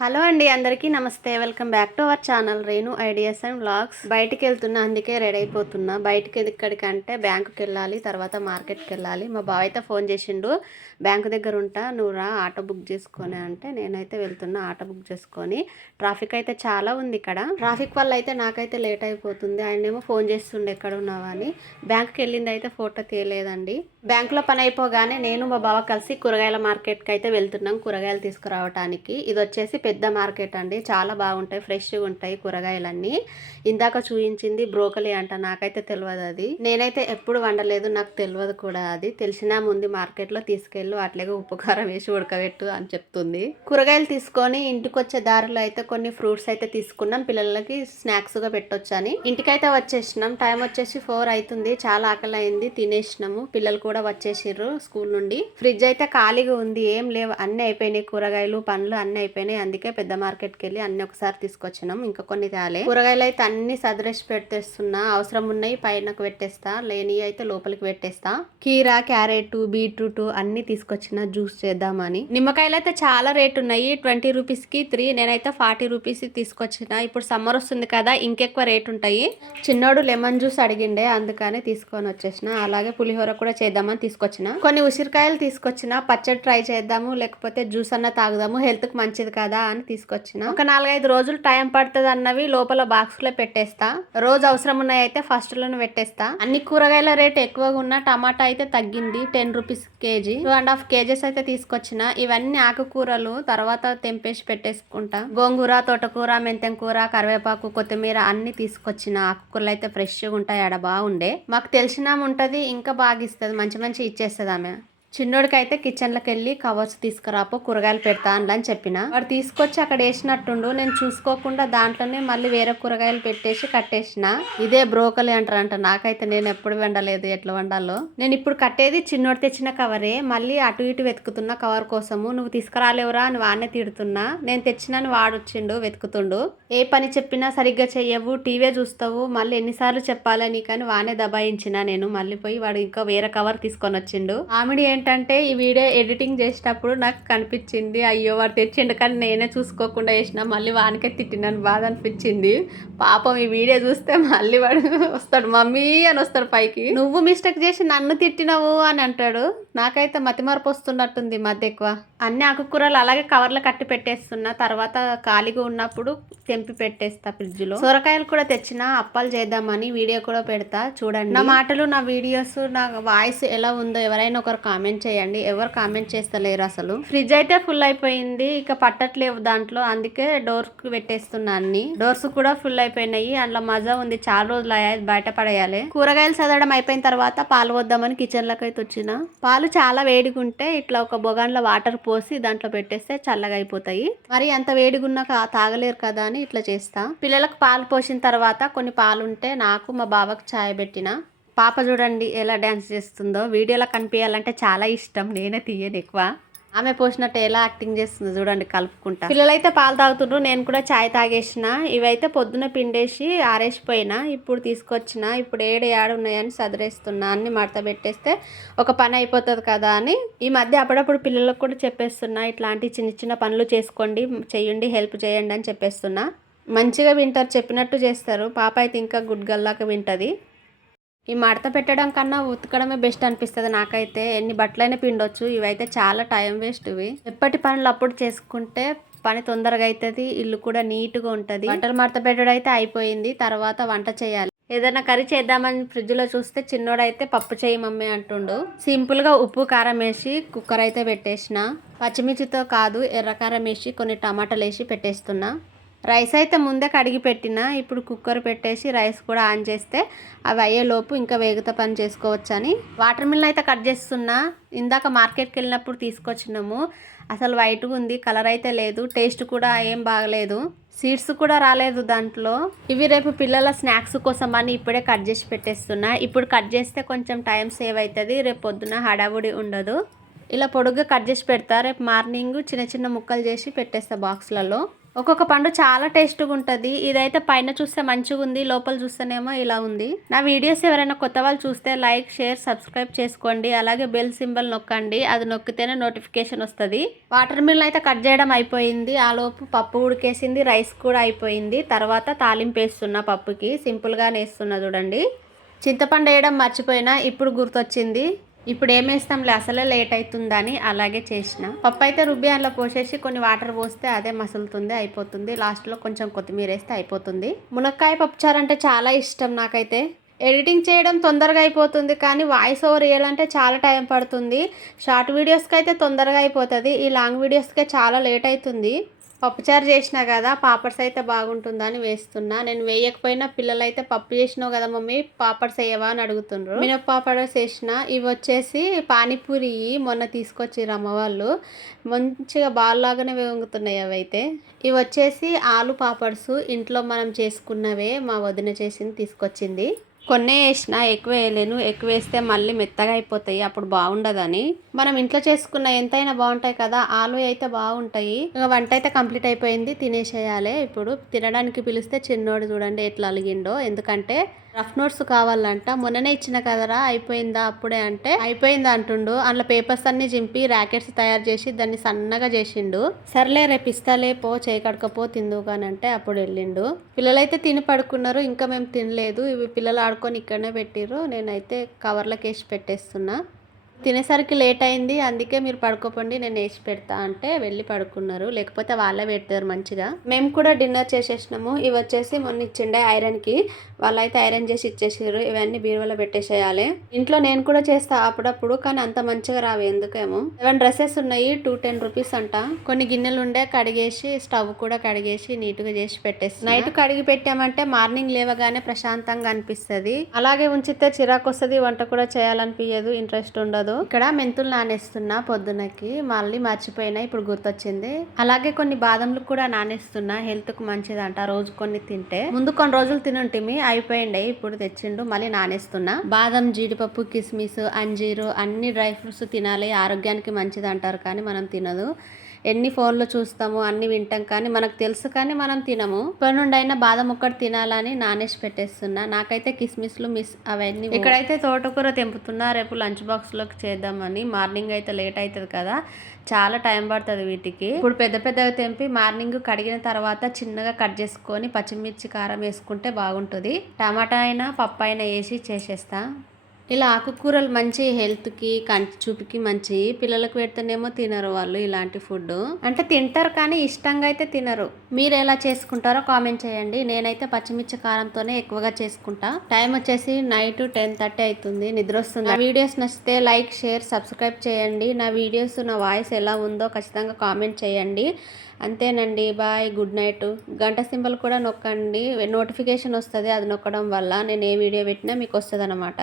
Hello అండి, అందరికీ నమస్తే. Welcome back to our channel Renu ideas and vlogs. బయటికి వెళ్తున్నా, అందుకే రెడీ అయిపోతున్నా. బయటికి ఎక్కడికంటే బ్యాంకుకి వెళ్ళాలి, తర్వాత మార్కెట్కి వెళ్ళాలి. మా బావ అయితే ఫోన్ చేసిండు, బ్యాంకు దగ్గర ఉంటా, నువ్వు రా ఆటో బుక్ చేసుకొని అంటే నేనైతే వెళ్తున్నా ఆటో బుక్ చేసుకొని. ట్రాఫిక్ అయితే చాలా ఉంది ఇక్కడ. ట్రాఫిక్ వల్ల అయితే నాకైతే లేట్ అయిపోతుంది. ఆయనేమో ఫోన్ చేస్తుండే ఎక్కడ ఉన్నావా అని. బ్యాంకుకి వెళ్ళింది అయితే ఫోటో తీయలేదండి. బ్యాంకులో పని అయిపోగానే నేను మా బావ కలిసి కూరగాయల మార్కెట్కి అయితే వెళ్తున్నాం కూరగాయలు తీసుకురావడానికి. ఇది వచ్చేసి పెద్ద మార్కెట్ అండి, చాలా బాగుంటాయి, ఫ్రెష్గా ఉంటాయి కూరగాయలన్నీ. ఇందాక చూయించింది బ్రోకలీ అంట, నాకైతే తెలియదు అది. నేనైతే ఎప్పుడు వండలేదు, నాకు తెలియదు కూడా అది. తెలిసినా ముందు మార్కెట్లో తీసుకెళ్ళు, అట్లాగే ఉప్పు కారం వేసి ఉడకబెట్టు అని చెప్తుంది. కూరగాయలు తీసుకొని ఇంటికి వచ్చే దారిలో అయితే కొన్ని ఫ్రూట్స్ అయితే తీసుకున్నాం, పిల్లలకి స్నాక్స్గా పెట్టొచ్చు అని. ఇంటికైతే వచ్చేసినాం, టైం వచ్చేసి 4 అవుతుంది. చాలా ఆకలి అయింది, తినేసినాము. పిల్లలు కూడా వచ్చేసిర్రు స్కూల్ నుండి. ఫ్రిడ్జ్ అయితే ఖాళీగా ఉంది, ఏం లేవు, అన్ని అయిపోయినాయి, కూరగాయలు పండ్లు అన్ని అయిపోయినాయి. అందుకే పెద్ద మార్కెట్కి వెళ్ళి అన్ని ఒకసారి తీసుకొచ్చినాం, ఇంకా కొన్ని తేలే. కూరగాయలు అయితే అన్ని సదిరేసి పెట్టేస్తున్నా, అవసరం ఉన్నాయి పైనకు పెట్టేస్తా, లేని అయితే లోపలికి పెట్టేస్తా. కీరా, క్యారెట్, బీట్రూట్ అన్ని తీసుకొచ్చిన జ్యూస్ చేద్దామని. నిమ్మకాయలు అయితే చాలా రేట్ ఉన్నాయి, 20 రూపీస్కి 3. నేనైతే 40 రూపీస్ తీసుకొచ్చిన. ఇప్పుడు సమ్మర్ వస్తుంది కదా, ఇంకెక్కువ రేట్ ఉంటాయి. చిన్నోడు లెమన్ జ్యూస్ అడిగిండే, అందుకని తీసుకొని వచ్చేసిన. అలాగే పులిహోర కూడా చేద్దామని తీసుకొచ్చిన. కొన్ని ఉసిరికాయలు తీసుకొచ్చిన, పచ్చడి ట్రై చేద్దాము, లేకపోతే జ్యూస్ అన్న తాగుదాము, హెల్త్ కి మంచిది కదా అని తీసుకొచ్చిన. ఒక 4-5 రోజులు టైం పడుతుంది అన్నవి లోపల బాక్స్ లో పెట్టేస్తా. రోజు అవసరం ఉన్నాయి అయితే ఫస్ట్ లోనే పెట్టేస్తా. అన్ని కూరగాయల రేట్ ఎక్కువగా ఉన్న, టమాటా అయితే తగ్గింది, 10 రూపీస్ కేజీ. 2.5 కేజెస్ అయితే తీసుకొచ్చిన. ఇవన్నీ ఆకుకూరలు తర్వాత తెంపేసి పెట్టేసుకుంటా. గోంగూర, తోటకూర, మెంతెం కూర, కరివేపాకు, కొత్తిమీర అన్ని తీసుకొచ్చిన. ఆకుకూరలు అయితే ఫ్రెష్గా ఉంటాయి, ఆడ బాగుండే. మాకు తెలిసినా ఉంటది, ఇంకా బాగా ఇస్తుంది, మంచి మంచి ఇచ్చేస్తుంది ఆమె. చిన్నోడికి అయితే కిచెన్లోకి వెళ్ళి కవర్స్ తీసుకురాపో, కూరగాయలు పెడతా అని చెప్పిన. వాడు తీసుకొచ్చి అక్కడ వేసినట్టుండు, నేను చూసుకోకుండా దాంట్లోనే మళ్ళీ వేరే కూరగాయలు పెట్టేసి కట్టేసిన. ఇదే బ్రోకలి అంటారంట, నాకైతే నేను ఎప్పుడు వండలేదు, ఎట్లా వండాలో. నేను ఇప్పుడు కట్టేది చిన్నోడు తెచ్చిన కవరే. మళ్ళీ అటు ఇటు వెతుకుతున్నా కవర్ కోసము. నువ్వు తీసుకురాలేవురా అని వాడినే తిడుతున్నా. నేను తెచ్చినని వాడొచ్చిండు, వెతుకుతుండు. ఏ పని చెప్పినా సరిగ్గా చెయ్యవు, టీవీ చూస్తావు, మళ్ళీ ఎన్నిసార్లు చెప్పాలని కానీ వానే దబాయించిన. నేను మళ్ళీ పోయి వాడు ఇంకా వేరే కవర్ తీసుకొని వచ్చిండు. ఆమెడి ఏంటంటే ఈ వీడియో ఎడిటింగ్ చేసేటప్పుడు నాకు కనిపించింది, అయ్యో వాడు తెచ్చిండు కానీ నేనే చూసుకోకుండా వేసిన, మళ్ళీ వానికే తిట్టినని బాధ అనిపించింది. పాపం ఈ వీడియో చూస్తే మళ్ళీ వాడు వస్తాడు, మమ్మీ అని వస్తాడు పైకి. నువ్వు మిస్టేక్ చేసి నన్ను తిట్టినవు అని అంటాడు. నాకైతే మతిమరపు వస్తున్నట్టుంది మధ్య ఎక్కువ. అన్ని ఆకుకూరలు అలాగే కవర్లో కట్టి పెట్టేస్తున్నా, తర్వాత ఖాళీగా ఉన్నప్పుడు తెంపి పెట్టేస్తా ఫ్రిడ్జ్ లో. సొరకాయలు కూడా తెచ్చిన, అప్పాలు చేద్దామని. వీడియో కూడా పెడతా చూడండి. నా మాటలు, నా వీడియోస్, నా వాయిస్ ఎలా ఉందో ఎవరైనా ఒకరు కామెంట్ చేయండి. ఎవరు కామెంట్ చేస్తలేరు అసలు. ఫ్రిడ్జ్ అయితే ఫుల్ అయిపోయింది, ఇక పట్టట్లేవు దాంట్లో, అందుకే డోర్ కి పెట్టేస్తున్నా. అన్ని డోర్స్ కూడా ఫుల్ అయిపోయినాయి. అందులో మజా ఉంది, చాలా రోజులు అయ్యాయి, బయట పడేయాలి. కూరగాయలు చదవడం అయిపోయిన తర్వాత పాలు వద్దామని కిచెన్ లోకి అయితే వచ్చిన. పాలు చాలా వేడిగా ఉంటే ఇట్లా ఒక బొగాన్లో వాటర్ పోసి దాంట్లో పెట్టేస్తే చల్లగా అయిపోతాయి. మరి అంత వేడిగున్నా తాగలేరు కదా అని ఇట్లా చేస్తా. పిల్లలకు పాలు పోసిన తర్వాత కొన్ని పాలు ఉంటే నాకు మా బావకు చాయ్ పెట్టిన. పాప చూడండి ఎలా డ్యాన్స్ చేస్తుందో, వీడియోలో కనిపించాలంటే చాలా ఇష్టం, నేనే తీయను ఎక్కువ. ఆమె పోసినట్టు ఎలా యాక్టింగ్ చేస్తుందో చూడండి కలుపుకుంటా. పిల్లలైతే పాలు తాగుతుండ్రు, నేను కూడా చాయ్ తాగేసిన. ఇవైతే పొద్దున పిండేసి ఆరేసిపోయినా, ఇప్పుడు తీసుకొచ్చిన. ఇప్పుడు ఏడు ఉన్నాయని సదిరేస్తున్నా, అన్ని మడత పెట్టేస్తే ఒక పని అయిపోతుంది కదా అని. ఈ మధ్య అప్పుడప్పుడు పిల్లలకు కూడా చెప్పేస్తున్నా, ఇట్లాంటి చిన్న చిన్న పనులు చేసుకోండి, చెయ్యండి, హెల్ప్ చేయండి అని చెప్పేస్తున్నా. మంచిగా వింటారు, చెప్పినట్టు చేస్తారు. పాప అయితే ఇంకా గుడ్ గల్లాగా వింటది. ఈ మడత పెట్టడం కన్నా ఉతకడమే బెస్ట్ అనిపిస్తుంది నాకైతే. ఎన్ని బట్టలైనా పిండొచ్చు, ఇవైతే చాలా టైం వేస్ట్. ఇవి ఎప్పటి పనులు అప్పుడు చేసుకుంటే పని తొందరగా అవుతుంది, ఇల్లు కూడా నీట్గా ఉంటుంది. బట్టలు మడత పెట్టడం అయితే అయిపోయింది, తర్వాత వంట చేయాలి. ఏదైనా కర్రీ చేద్దామని ఫ్రిడ్జ్లో చూస్తే చిన్నోడైతే పప్పు చేయి మమ్మీ అంటుండు. సింపుల్గా ఉప్పు కారం వేసి కుక్కర్ అయితే పెట్టేసిన. పచ్చిమిర్చితో కాదు, ఎర్రకారం వేసి కొన్ని టమాటాలు వేసి పెట్టేస్తున్నా. రైస్ అయితే ముందే కడిగి పెట్టిన, ఇప్పుడు కుక్కర్ పెట్టేసి రైస్ కూడా ఆన్ చేస్తే అవి అయ్యేలోపు ఇంకా వేగత పని చేసుకోవచ్చని. వాటర్ మిల్న్ అయితే కట్ చేస్తున్నా. ఇందాక మార్కెట్కి వెళ్ళినప్పుడు తీసుకొచ్చినాము, అసలు వైట్గా ఉంది, కలర్ అయితే లేదు, టేస్ట్ కూడా ఏం బాగలేదు, సీడ్స్ కూడా రాలేదు దాంట్లో. ఇవి రేపు పిల్లల స్నాక్స్ కోసం అని ఇప్పుడే కట్ చేసి పెట్టేస్తున్నా. ఇప్పుడు కట్ చేస్తే కొంచెం టైం సేవ్ అవుతుంది, రేపు పొద్దున హడావుడి ఉండదు. ఇలా పొడుగ్గా కట్ చేసి పెడతా, రేపు మార్నింగ్ చిన్న చిన్న ముక్కలు చేసి పెట్టేస్తా బాక్స్లలో. ఒక్కొక్క పండు చాలా టేస్ట్గా ఉంటుంది. ఇదైతే పైన చూస్తే మంచిగా ఉంది, లోపల చూస్తేనేమో ఇలా ఉంది. నా వీడియోస్ ఎవరైనా కొత్త వాళ్ళు చూస్తే లైక్, షేర్, సబ్స్క్రైబ్ చేసుకోండి. అలాగే బెల్ సింబల్ నొక్కండి, అది నొక్కితేనే నోటిఫికేషన్ వస్తుంది. వాటర్ మిల్ అయితే కట్ చేయడం అయిపోయింది. ఆ లోపు పప్పు ఉడికేసింది, రైస్ కూడా అయిపోయింది. తర్వాత తాలింపు వేస్తున్నా పప్పుకి, సింపుల్గానే వేస్తున్నా చూడండి. చింతపండు వేయడం మర్చిపోయినా, ఇప్పుడు గుర్తొచ్చింది. ఇప్పుడు ఏం వేస్తాంలే, అసలే లేట్ అవుతుందని అలాగే చేసిన. పప్పు అయితే రుబ్బి అందులో పోసేసి కొన్ని వాటర్ పోస్తే అదే మసులుతుంది, అయిపోతుంది. లాస్ట్లో కొంచెం కొత్తిమీర వేస్తే అయిపోతుంది. మునక్కాయ పప్పుచారు అంటే చాలా ఇష్టం నాకైతే. ఎడిటింగ్ చేయడం తొందరగా అయిపోతుంది, కానీ వాయిస్ ఓవర్ ఇవ్వాలంటే చాలా టైం పడుతుంది. షార్ట్ వీడియోస్కి అయితే తొందరగా అయిపోతుంది, ఈ లాంగ్ వీడియోస్కే చాలా లేట్ అవుతుంది. పప్పుచారు చేసినా కదా, పాపడ్స్ అయితే బాగుంటుందని వేస్తున్నా. నేను వేయకపోయినా పిల్లలైతే పప్పు చేసినావు కదా మమ్మీ, పాపడ్స్ వేయవా అని అడుగుతుండ్రు. మినప పాపడ్స్ వేసిన. ఇవి వచ్చేసి పానీపూరి మొన్న తీసుకొచ్చిర్రు అమ్మ వాళ్ళు. మంచిగా బాల్ లాగానే వేగుతున్నాయి అవి అయితే. ఇవి వచ్చేసి ఆలు పాపడ్స్, ఇంట్లో మనం చేసుకున్నవే, మా వదిన చేసింది తీసుకొచ్చింది. కొన్నే వేసిన, ఎక్కువ వేయలేను. ఎక్కువ వేస్తే మళ్ళీ మెత్తగా అయిపోతాయి, అప్పుడు బాగుండదని. మనం ఇంట్లో చేసుకున్న ఎంతైనా బాగుంటాయి కదా, ఆలు అయితే బాగుంటాయి. ఇంకా వంట అయితే కంప్లీట్ అయిపోయింది, తినేసేయాలి. ఇప్పుడు తినడానికి పిలిస్తే చిన్నోడు చూడండి ఎట్లా అలిగిండో. ఎందుకంటే రఫ్ నోట్స్ కావాలంట. మొన్ననే ఇచ్చిన కదరా, అయిపోయిందా అప్పుడే అంటే అయిపోయిందా అంటుండు. అందులో పేపర్స్ అన్ని చింపి ర్యాకెట్స్ తయారు చేసి దాన్ని సన్నగా చేసిండు. సర్లే రేపు ఇస్తాలే పో, చేయి కడకపో తిందుగానంటే అప్పుడు వెళ్ళిండు. పిల్లలైతే తిని పడుకున్నారు, ఇంకా మేము తినలేదు. ఇవి పిల్లలు ఆడుకొని ఇక్కడనే పెట్టిర్రు, నేనైతే కవర్లకు వేసి పెట్టేస్తున్నా. తినేసరికి లేట్ అయింది, అందుకే మీరు పడుకోపండి నేను వేసి పెడతా అంటే వెళ్ళి పడుకున్నారు. లేకపోతే వాళ్ళే పెడతారు మంచిగా. మేము కూడా డిన్నర్ చేసేసినాము. ఇవి వచ్చేసి మొన్న ఇచ్చిండే ఐరన్కి, వాళ్ళైతే ఐరన్ చేసి ఇచ్చేసారు. ఇవన్నీ బీరువాలో పెట్టేసేయాలి. ఇంట్లో నేను కూడా చేస్తా అప్పుడప్పుడు, కానీ అంత మంచిగా రావు ఎందుకేమో. 7 డ్రెస్సెస్ ఉన్నాయి, 210 రూపీస్ అంట. కొన్ని గిన్నెలు ఉండే కడిగేసి, స్టవ్ కూడా కడిగేసి నీట్గా చేసి పెట్టేసి నైట్ కడిగి పెట్టామంటే మార్నింగ్ లేవగానే ప్రశాంతంగా అనిపిస్తుంది. అలాగే ఉంచితే చిరాకు వస్తుంది, వంట కూడా చేయాలనిపించదు, ఇంట్రెస్ట్ ఉండదు. ఇక్కడ మెంతులు నానేస్తున్నా పొద్దునకి, మళ్ళీ మర్చిపోయినా, ఇప్పుడు గుర్తొచ్చింది. అలాగే కొన్ని బాదంలు కూడా నానేస్తున్నా, హెల్త్ కు మంచిదంట, రోజు కొన్ని తింటే. ముందు కొన్ని రోజులు తినుంటిమి, అయిపోయిండే, ఇప్పుడు తెచ్చిండు మళ్ళీ నానేస్తున్నా. బాదం, జీడిపప్పు, కిస్మిస్, అంజీరు అన్ని డ్రై ఫ్రూట్స్ తినాలి, ఆరోగ్యానికి మంచిది అంటారు, కానీ మనం తినదు. ఎన్ని ఫోన్లో చూస్తాము, అన్ని వింటాం, కానీ మనకు తెలుసు, కానీ మనం తినము. ఇప్పటి నుండి అయినా బాదం ఒక్కటి తినాలని నానేసి పెట్టేస్తున్నా. నాకైతే కిస్మిస్లు మిస్ అవన్నీ. ఇక్కడైతే తోటకూర తెంపుతున్నా, రేపు లంచ్ బాక్స్లోకి చేద్దామని. మార్నింగ్ అయితే లేట్ అవుతుంది కదా, చాలా టైం పడుతుంది వీటికి. ఇప్పుడు పెద్ద పెద్దగా తెంపి మార్నింగ్ కడిగిన తర్వాత చిన్నగా కట్ చేసుకొని పచ్చిమిర్చి, కారం వేసుకుంటే బాగుంటుంది. టమాటా అయినా పప్పు అయినా వేసి చేసేస్తా. ఇలా ఆకుకూరలు మంచి హెల్త్కి, కంటి చూపుకి మంచి. పిల్లలకు పెడితేనేమో తినరు వాళ్ళు ఇలాంటి ఫుడ్. అంటే తింటారు కానీ ఇష్టంగా అయితే తినరు. మీరు ఎలా చేసుకుంటారో కామెంట్ చేయండి. నేనైతే పచ్చిమిర్చి కారంతోనే ఎక్కువగా చేసుకుంటా. టైం వచ్చేసి నైట్ 10:30 అవుతుంది, నిద్ర వస్తుంది. నా వీడియోస్ నచ్చితే లైక్, షేర్, సబ్స్క్రైబ్ చేయండి. నా వీడియోస్, నా వాయిస్ ఎలా ఉందో ఖచ్చితంగా కామెంట్ చేయండి. అంతేనండి, బాయ్, గుడ్ నైట్. గంట సింబల్ కూడా నొక్కండి, నోటిఫికేషన్ వస్తుంది. అది నొక్కడం వల్ల నేను ఏ వీడియో పెట్టినా మీకు వస్తుంది అన్నమాట.